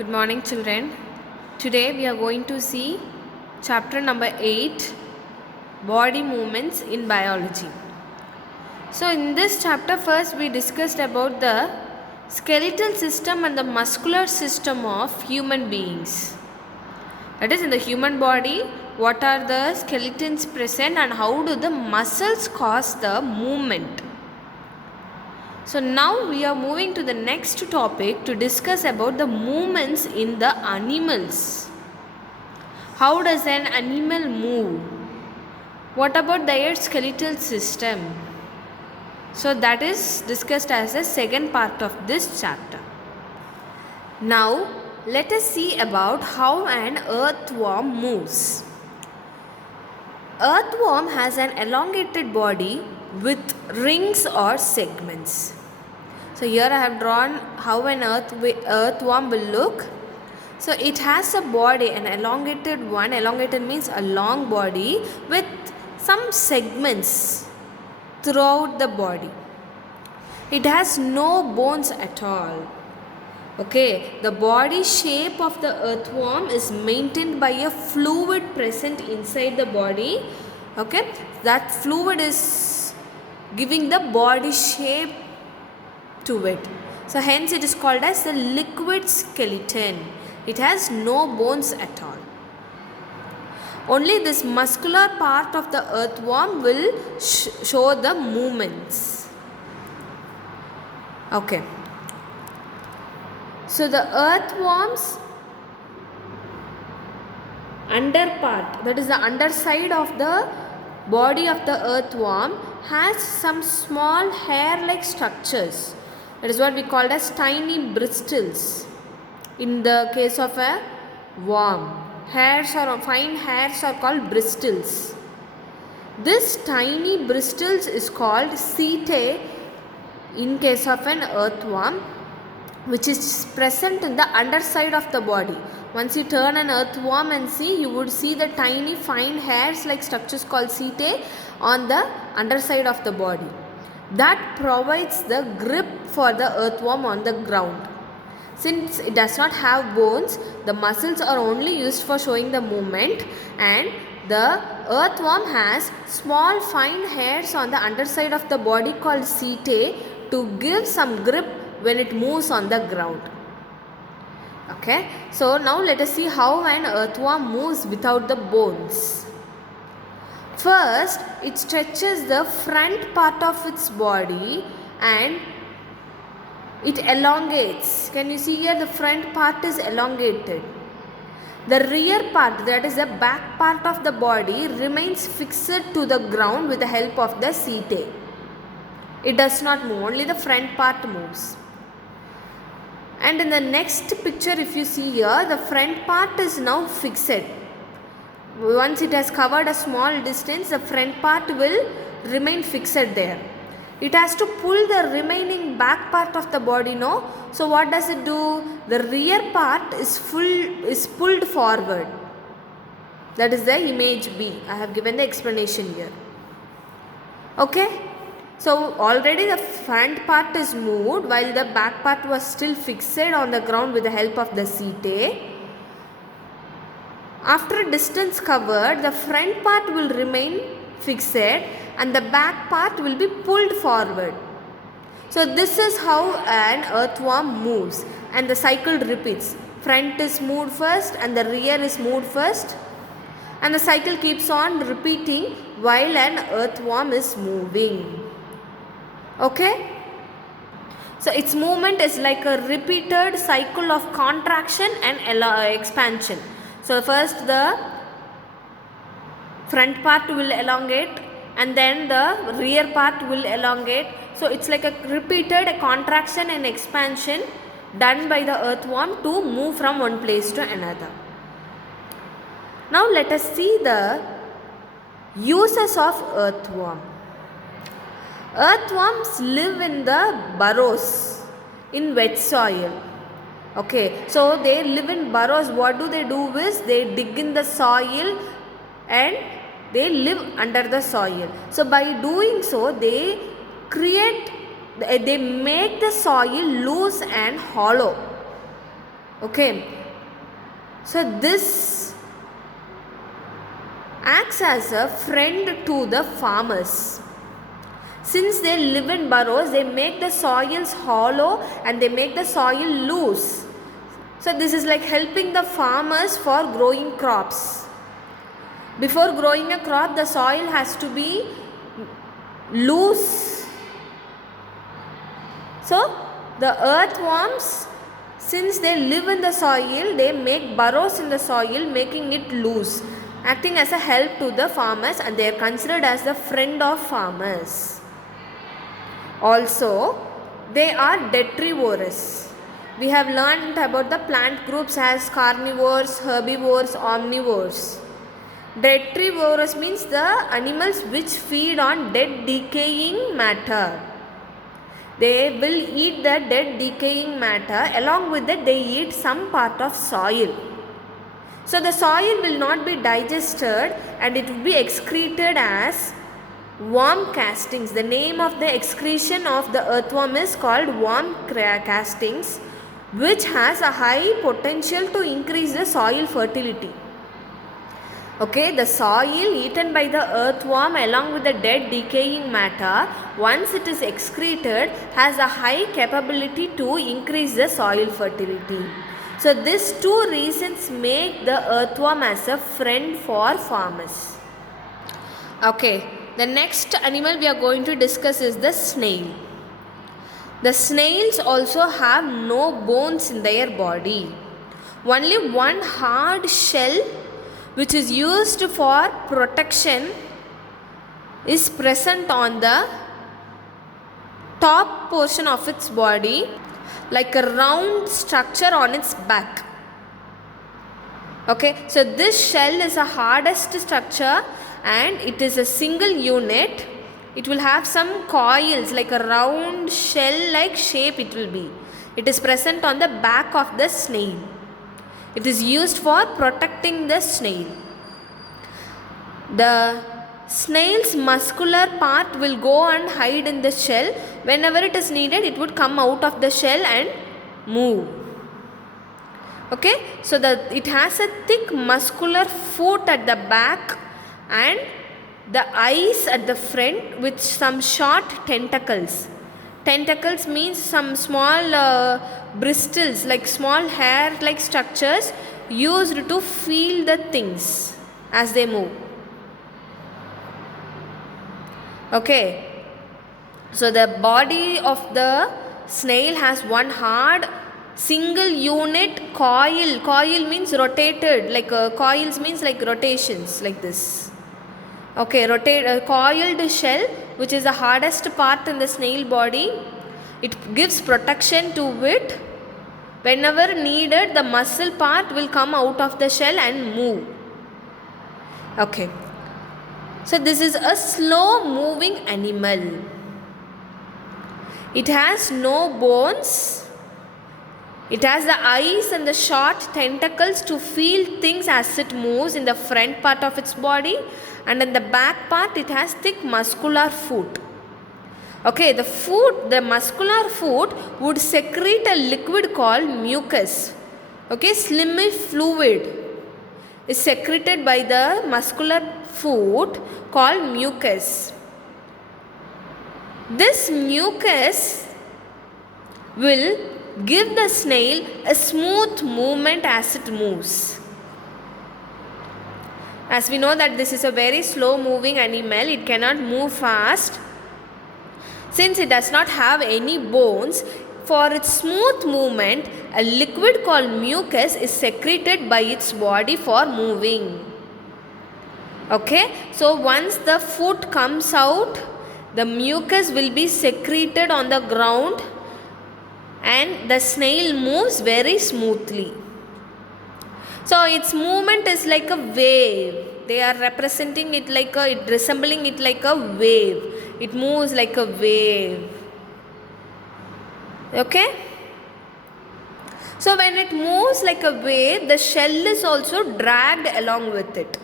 Good morning, children. Today we are going to see chapter number 8, Body Movements in Biology. So, in this chapter, first we discussed about the skeletal system and the muscular system of human beings. That is, in the human body, what are the skeletons present and how do the muscles cause the movement. So now we are moving to the next topic to discuss about the movements in the animals. How does an animal move? What about their skeletal system? So that is discussed as the second part of this chapter. Now let us see about how an earthworm moves. Earthworm has an elongated body with rings or segments. So here I have drawn how an earthworm will look. So it has a body, an elongated one. Elongated means a long body with some segments throughout the body. It has no bones at all. Okay, the body shape of the earthworm is maintained by a fluid present inside the body. Okay, that fluid is giving the body shape to it. So hence it is called as the liquid skeleton. It has no bones at all. Only this muscular part of the earthworm will show the movements. Okay. So the earthworm's under part, that is the underside of the body of the earthworm, has some small hair-like structures. That is what we call as tiny bristles. In the case of a worm, hairs or fine hairs are called bristles. This tiny bristles is called setae in case of an earthworm, which is present in the underside of the body. Once you turn an earthworm and see, you would see the tiny fine hairs like structures called setae on the underside of the body. That provides the grip for the earthworm on the ground. Since it does not have bones, the muscles are only used for showing the movement, and the earthworm has small fine hairs on the underside of the body called setae to give some grip when it moves on the ground. Okay, so now let us see how an earthworm moves without the bones. First, it stretches the front part of its body and it elongates. Can you see here the front part is elongated. The rear part, that is the back part of the body, remains fixed to the ground with the help of the setae. It does not move, only the front part moves. And in the next picture, if you see here, the front part is now fixed. Once it has covered a small distance, the front part will remain fixed there. It has to pull the remaining back part of the body, no? So what does it do? The rear part is pulled forward. That is the image B. I have given the explanation here. Okay? So already the front part is moved while the back part was still fixed on the ground with the help of the setae. After distance covered, the front part will remain fixed and the back part will be pulled forward. So this is how an earthworm moves, and the cycle repeats. Front is moved first and the rear is moved first, and the cycle keeps on repeating while an earthworm is moving. Okay? So its movement is like a repeated cycle of contraction and expansion. So first the front part will elongate and then the rear part will elongate. So it's like a repeated contraction and expansion done by the earthworm to move from one place to another. Now let us see the uses of earthworm. Earthworms live in the burrows in wet soil. Okay, so they live in burrows. What do? Is they dig in the soil and they live under the soil. So by doing so, they make the soil loose and hollow. Okay, so this acts as a friend to the farmers. Since they live in burrows, they make the soils hollow and they make the soil loose. So this is like helping the farmers for growing crops. Before growing a crop, the soil has to be loose. So the earthworms, since they live in the soil, they make burrows in the soil, making it loose, acting as a help to the farmers, and they are considered as the friend of farmers. Also, they are detrivorous. We have learned about the plant groups as carnivores, herbivores, omnivores. Detrivorous means the animals which feed on dead decaying matter. They will eat the dead decaying matter, along with that they eat some part of soil. So the soil will not be digested and it will be excreted as worm castings. The name of the excretion of the earthworm is called worm castings, which has a high potential to increase the soil fertility. Okay, the soil eaten by the earthworm along with the dead decaying matter, once it is excreted, has a high capability to increase the soil fertility. So these two reasons make the earthworm as a friend for farmers. Okay, the next animal we are going to discuss is the snail. The snails also have no bones in their body. Only one hard shell, which is used for protection, is present on the top portion of its body, like a round structure on its back. Okay, so this shell is the hardest structure and it is a single unit. It will have some coils, like a round shell like shape it will be. It is present on the back of the snail. It is used for protecting the snail. The snail's muscular part will go and hide in the shell. Whenever it is needed, it would come out of the shell and move. Okay, so it has a thick muscular foot at the back and the eyes at the front with some short tentacles. Tentacles means some small bristles, like small hair like structures used to feel the things as they move. Okay, so the body of the snail has one hard single unit coil. Coil means rotated, like coils means like rotations, like this. Okay, coiled shell, which is the hardest part in the snail body. It gives protection to it. Whenever needed, the muscle part will come out of the shell and move. Okay, so this is a slow moving animal. It has no bones. It has the eyes and the short tentacles to feel things as it moves in the front part of its body, and in the back part it has thick muscular foot. Okay, the muscular foot would secrete a liquid called mucus. Okay, slimy fluid is secreted by the muscular foot called mucus. This mucus will give the snail a smooth movement as it moves. As we know that this is a very slow moving animal, it cannot move fast. Since it does not have any bones, for its smooth movement, a liquid called mucus is secreted by its body for moving. Okay, so once the foot comes out, the mucus will be secreted on the ground and the snail moves very smoothly. So its movement is like a wave. They are representing it like resembling it like a wave. It moves like a wave. Okay? So when it moves like a wave, the shell is also dragged along with it.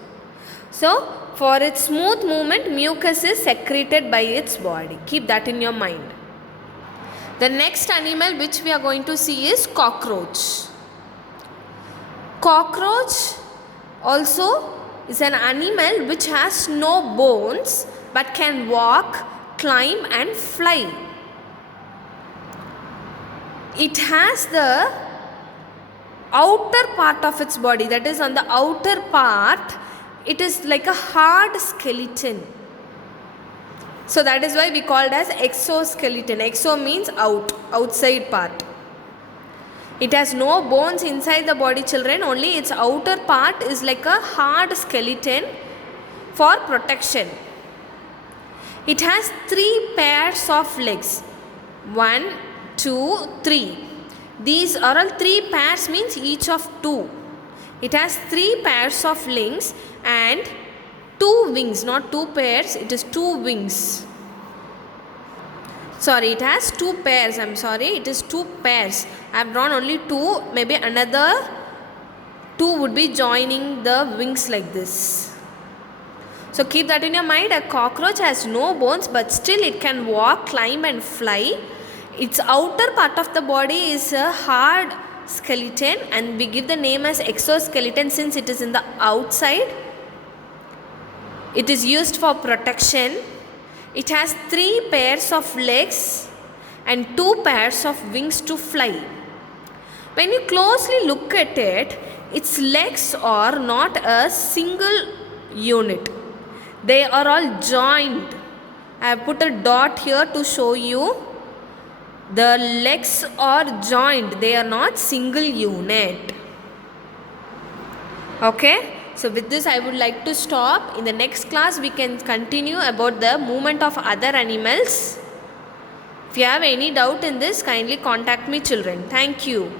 So for its smooth movement, mucus is secreted by its body. Keep that in your mind. The next animal which we are going to see is cockroach. Cockroach also is an animal which has no bones but can walk, climb and fly. It has the outer part of its body, that is on the outer part it is like a hard skeleton. So that is why we call it as exoskeleton. Exo means outside part. It has no bones inside the body, children. Only its outer part is like a hard skeleton for protection. It has 3 pairs of legs. 1, 2, 3. These are all 3 pairs means each of 2. It has 3 pairs of legs and 2 wings, not 2 pairs, it is 2 wings. Sorry, it has 2 pairs, I'm sorry, it is 2 pairs. I have drawn only 2, maybe another 2 would be joining the wings like this. So keep that in your mind. A cockroach has no bones but still it can walk, climb and fly. Its outer part of the body is a hard skeleton and we give the name as exoskeleton since it is in the outside. It is used for protection. It has 3 pairs of legs and 2 pairs of wings to fly. When you closely look at it, its legs are not a single unit. They are all joined. I have put a dot here to show you. The legs are joined. They are not single unit. Okay. So with this I would like to stop. In the next class we can continue about the movement of other animals. If you have any doubt in this, kindly contact me children. Thank you.